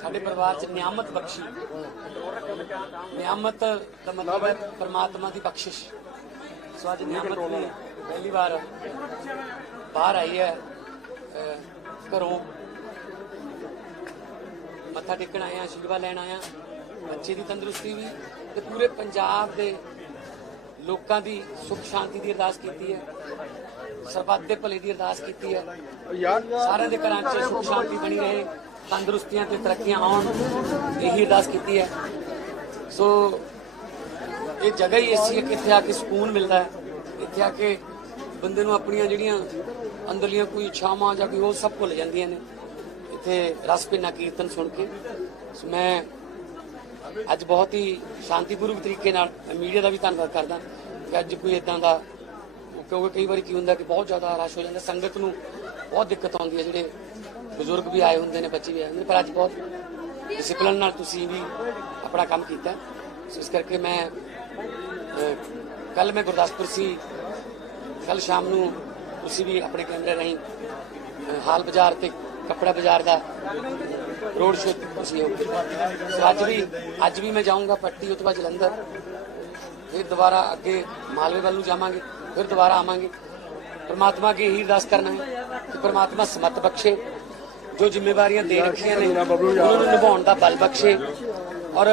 ਸਾਡੇ ਪਰਿਵਾਰ ਚ ਨਿਆਮਤ ਬਖਸ਼ੀ। ਨਿਆਮਤ ਦਾ ਮਤਲਬ ਹੈ ਪਰਮਾਤਮਾ ਦੀ ਬਖਸ਼ਿਸ਼। ਸੋ ਅੱਜ ਨਿਆਮਤ ਨੇ ਪਹਿਲੀ ਵਾਰ ਬਾਹਰ ਆਈ ਹੈ ਘਰੋਂ। ਮੱਥਾ ਟੇਕਣ ਆਇਆ ਆ ਲੈਣ ਆਇਆ ਬੱਚੇ ਦੀ ਤੰਦਰੁਸਤੀ ਵੀ ਤੇ ਪੂਰੇ ਪੰਜਾਬ ਦੇ ਲੋਕਾਂ ਦੀ ਸੁਖ ਸ਼ਾਂਤੀ ਦੀ ਅਰਦਾਸ ਕੀਤੀ ਹੈ। ਸਰਬੱਤ ਦੇ ਭਲੇ ਦੀ ਅਰਦਾਸ ਕੀਤੀ ਹੈ। ਸਾਰਿਆਂ ਦੇ ਘਰਾਂ 'ਚ ਸੁਖ ਸ਼ਾਂਤੀ ਬਣੀ ਰਹੇ। ਤੰਦਰੁਸਤੀਆਂ ਤੇ ਤਰੱਕੀਆਂ ਆਉਣ, ਇਹੀ ਅਰਦਾਸ ਕੀਤੀ ਹੈ। ਸੋ ਇਹ ਜਗ੍ਹਾ ਹੀ ਐਸੀ ਹੈ ਕਿ ਇੱਥੇ ਆ ਕੇ ਸਕੂਨ ਮਿਲਦਾ ਹੈ। ਇੱਥੇ ਆ ਕੇ ਬੰਦੇ ਨੂੰ ਆਪਣੀਆਂ ਜਿਹੜੀਆਂ ਅੰਦਰਲੀਆਂ ਕੋਈ ਇੱਛਾਵਾਂ ਜਾਂ ਕੋਈ ਉਹ ਸਭ ਭੁੱਲ ਜਾਂਦੀਆਂ ਨੇ। ਇੱਥੇ ਰਸ ਪਿੰਨਾ ਕੀਰਤਨ ਸੁਣ ਕੇ। ਸੋ ਮੈਂ ਅੱਜ ਬਹੁਤ ਹੀ ਸ਼ਾਂਤੀਪੂਰਵਕ ਤਰੀਕੇ ਨਾਲ ਮੀਡੀਆ ਦਾ ਵੀ ਧੰਨਵਾਦ ਕਰਦਾ ਕਿ ਅੱਜ ਕੋਈ ਇਦਾਂ ਦਾ ਕਿਉਂਕਿ ਕਈ ਵਾਰੀ ਕੀ ਹੁੰਦਾ ਕਿ ਬਹੁਤ ਜ਼ਿਆਦਾ ਰਸ਼ ਹੋ ਜਾਂਦਾ, ਸੰਗਤ ਨੂੰ ਬਹੁਤ ਦਿੱਕਤ ਆਉਂਦੀ ਹੈ, ਜਿਹੜੇ ਬਜ਼ੁਰਗ ਵੀ ਆਏ ਹੁੰਦੇ ਨੇ, ਬੱਚੇ ਵੀ ਆਏ ਹੁੰਦੇ ਨੇ, ਪਰ ਅੱਜ ਬਹੁਤ ਡਿਸਪਲਨ ਨਾਲ ਤੁਸੀਂ ਵੀ ਆਪਣਾ ਕੰਮ ਕੀਤਾ ਸੋ ਇਸ ਕਰਕੇ ਮੈਂ ਕੱਲ ਮੈਂ ਗੁਰਦਾਸਪੁਰ ਸੀ ਕੱਲ ਸ਼ਾਮ ਨੂੰ ਤੁਸੀਂ ਵੀ ਆਪਣੇ ਕੈਮਰੇ ਰਾਹੀਂ ਹਾਲ ਬਾਜ਼ਾਰ ਤੇ ਕੱਪੜਾ ਬਾਜ਼ਾਰ ਦਾ ਰੋਡ ਸ਼ੋਅ ਤੁਸੀਂ ਹੋ ਸੋ ਅੱਜ ਵੀ ਅੱਜ ਵੀ ਮੈਂ ਜਾਊਂਗਾ ਪੱਟੀ ਉਸ ਤੋਂ ਬਾਅਦ ਜਲੰਧਰ, ਫਿਰ ਦੁਬਾਰਾ ਅੱਗੇ ਮਾਲਵੇ ਵੱਲ ਨੂੰ ਜਾਵਾਂਗੇ। ਫਿਰ ਦੁਬਾਰਾ ਆਵਾਂਗੇ। ਪ੍ਰਮਾਤਮਾ ਅੱਗੇ ਇਹੀ ਅਰਦਾਸ ਕਰਨਾ ਹੈ ਕਿ ਪ੍ਰਮਾਤਮਾ ਸਮਤ ਬਖਸ਼ੇ ਜੋ ਜ਼ਿੰਮੇਵਾਰੀਆਂ ਦੇ ਰੱਖੀਆਂ ਨੇ ਉਹਨਾਂ ਨੂੰ ਨਿਭਾਉਣ ਦਾ ਬਲ ਬਖਸ਼ੇ। ਔਰ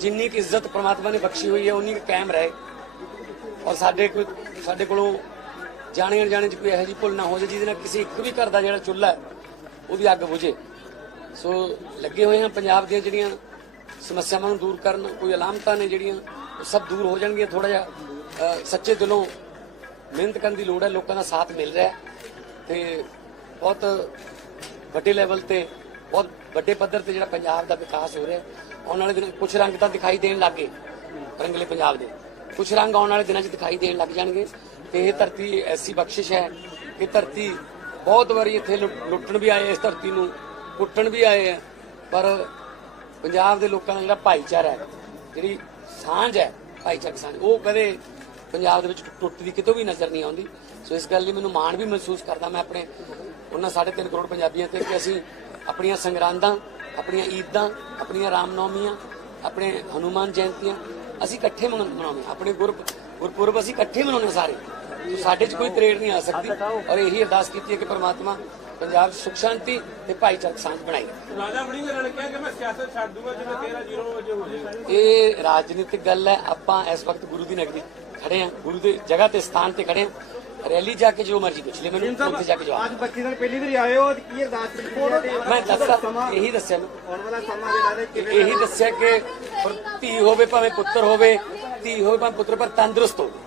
ਜਿੰਨੀ ਕੁ ਇੱਜ਼ਤ ਪ੍ਰਮਾਤਮਾ ਨੇ ਬਖਸ਼ੀ ਹੋਈ ਹੈ ਉਨੀ ਕੁ ਕਾਇਮ ਰਹੇ। ਔਰ ਸਾਡੇ ਕੋਈ ਸਾਡੇ ਕੋਲੋਂ ਜਾਣੇ ਅਣਜਾਣੇ ਚ ਕੋਈ ਇਹੋ ਜਿਹੀ ਭੁੱਲ ਨਾ ਹੋ ਜਾਏ ਜਿਹਦੇ ਨਾਲ ਕਿਸੇ ਇੱਕ ਵੀ ਘਰ ਦਾ ਜਿਹੜਾ ਚੁੱਲ੍ਹਾ ਹੈ ਉਹਦੀ ਅੱਗ ਬੁਝੇ। ਸੋ ਲੱਗੇ ਹੋਏ ਹਾਂ ਪੰਜਾਬ ਦੀਆਂ ਜਿਹੜੀਆਂ ਸਮੱਸਿਆਵਾਂ ਨੂੰ ਦੂਰ ਕਰਨ ਕੋਈ ਅਲਾਮਤਾਂ ਨੇ ਜਿਹੜੀਆਂ ਸਭ ਦੂਰ ਹੋ ਜਾਣਗੀਆਂ ਥੋੜਾ ਜਿਹਾ ਸੱਚੇ ਦਿਲੋਂ ਮਿਹਨਤ ਕਰਨ ਦੀ ਲੋੜ ਹੈ, ਲੋਕਾਂ ਦਾ ਸਾਥ ਮਿਲ ਰਿਹਾ ਹੈ ਤੇ ਬਹੁਤ ਵੱਡੇ ਲੈਵਲ ਤੇ, ਬਹੁਤ ਵੱਡੇ ਪੱਧਰ ਤੇ ਜਿਹੜਾ ਪੰਜਾਬ ਦਾ ਵਿਕਾਸ ਹੋ ਰਿਹਾ ਆਉਣ ਵਾਲੇ ਦਿਨ ਕੁਝ ਰੰਗ ਤਾਂ ਦਿਖਾਈ ਦੇਣ ਲੱਗੇ ਰੰਗਲੇ ਪੰਜਾਬ ਦੇ। ਕੁਝ ਰੰਗ ਆਉਣ ਵਾਲੇ ਦਿਨਾਂ 'ਚ ਦਿਖਾਈ ਦੇਣ ਲੱਗ ਜਾਣਗੇ ਤੇ ਇਹ ਧਰਤੀ ਐਸੀ ਬਖਸ਼ਿਸ਼ ਹੈ ਕਿ ਧਰਤੀ ਬਹੁਤ ਵਾਰੀ ਇੱਥੇ ਲੁੱਟ- ਲੁੱਟਣ ਵੀ ਆਏ, ਇਸ ਧਰਤੀ ਨੂੰ ਕੁੱਟਣ ਵੀ ਆਏ ਹੈ, ਪਰ ਪੰਜਾਬ ਦੇ ਲੋਕਾਂ ਦਾ ਜਿਹੜਾ ਭਾਈਚਾਰਾ ਹੈ, ਜਿਹੜੀ ਸਾਂਝ ਹੈ, ਭਾਈਚਾਰਕ ਸਾਂਝ। ਉਹ ਕਦੇ ਪੰਜਾਬ ਦੇ ਵਿੱਚ ਟੁੱਟਦੀ ਕਿਤੋਂ ਵੀ ਨਜ਼ਰ ਨਹੀਂ ਆਉਂਦੀ। ਸੋ ਇਸ ਗੱਲ ਲਈ ਮੈਨੂੰ ਮਾਣ ਵੀ ਮਹਿਸੂਸ ਕਰਦਾ ਮੈਂ ਆਪਣੇ ਉਹਨਾਂ 3.5 ਕਰੋੜ ਪੰਜਾਬੀਆਂ ਤੇ ਕਿ ਅਸੀਂ ਆਪਣੀਆਂ ਸੰਗਰਾਂਦਾਂ, ਆਪਣੀਆਂ ਈਦਾਂ, ਆਪਣੀਆਂ ਰਾਮਨੌਮੀਆਂ, ਆਪਣੇ ਹਨੂਮਾਨ ਜਯੰਤੀਆਂ ਅਸੀਂ ਇਕੱਠੇ ਮਨਾ- ਮਨਾਉਂਦੇ ਹਾਂ। ਆਪਣੇ ਗੁਰ ਗੁਰਪੁਰਬ ਅਸੀਂ ਇਕੱਠੇ ਮਨਾਉਂਦੇ ਹਾਂ ਸਾਰੇ। ਸਾਡੇ 'ਚ ਕੋਈ ਤਰੇੜ ਨਹੀਂ ਆ ਸਕਦੀ। ਔਰ ਇਹੀ ਅਰਦਾਸ ਕੀਤੀ ਹੈ ਕਿ ਪ੍ਰਮਾਤਮਾ ਪੰਜਾਬ 'ਚ ਸੁਖ ਸ਼ਾਂਤੀ ਤੇ ਭਾਈਚਾਰਕ ਸਾਂਝ ਬਣਾਈ ਰਾਜਾ ਵੜਿੰਗ ਨੇ ਕਿਹਾ ਕਿ ਮੈਂ ਸਿਆਸਤ ਛੱਡ ਦੂੰਗਾ ਜਿਵੇਂ 13 0 ਵਜੇ ਹੋ ਜਾਏ? ਇਹ ਰਾਜਨੀਤਿਕ ਗੱਲ ਹੈ। ਆਪਾਂ ਇਸ ਵਕਤ ਗੁਰੂ ਦੀ ਨਗਰੀ ਖੜੇ ਹਾਂ। ਗੁਰੂ ਦੇ ਜਗ੍ਹਾ ਤੇ ਸਥਾਨ ਤੇ ਖੜੇ ਹਾਂ। ਰੈਲੀ ਜਾ ਕੇ ਜੋ ਮਰਜ਼ੀ ਪੁੱਛ ਲੈ ਮੈਨੂੰ ਉੱਥੇ ਜਾ ਕੇ ਜਵਾਬ ਅੱਜ 25 ਦਿਨ ਪਹਿਲੀ ਵਾਰੀ ਆਏ ਹੋ ਤੇ ਕੀ ਅਰਦਾਸ ਮੈਂ ਦੱਸਾਂ ਇਹੀ ਦੱਸਿਆ ਆਉਣ ਵਾਲਾ ਸਮਾਂ ਜਿਹੜਾ ਕਿਵੇਂ ਇਹੀ ਦੱਸਿਆ ਕਿ ਧੀ ਹੋਵੇ ਭਾਵੇਂ ਪੁੱਤਰ ਹੋਵੇ ਧੀ ਹੋਵੇ ਭਾਵੇਂ ਪੁੱਤਰ ਪਰ ਤੰਦਰੁਸਤ ਹੋਵੇ।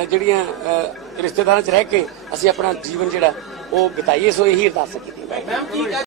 ਜਿਹੜੀਆਂ ਰਿਸ਼ਤੇਦਾਰਾਂ 'ਚ ਰਹਿ ਕੇ ਅਸੀਂ ਆਪਣਾ ਜੀਵਨ ਜਿਹੜਾ, ਉਹ ਬਿਤਾਈਏ, ਸੋ ਇਹੀ ਅਰਦਾਸ ਕੀਤੀ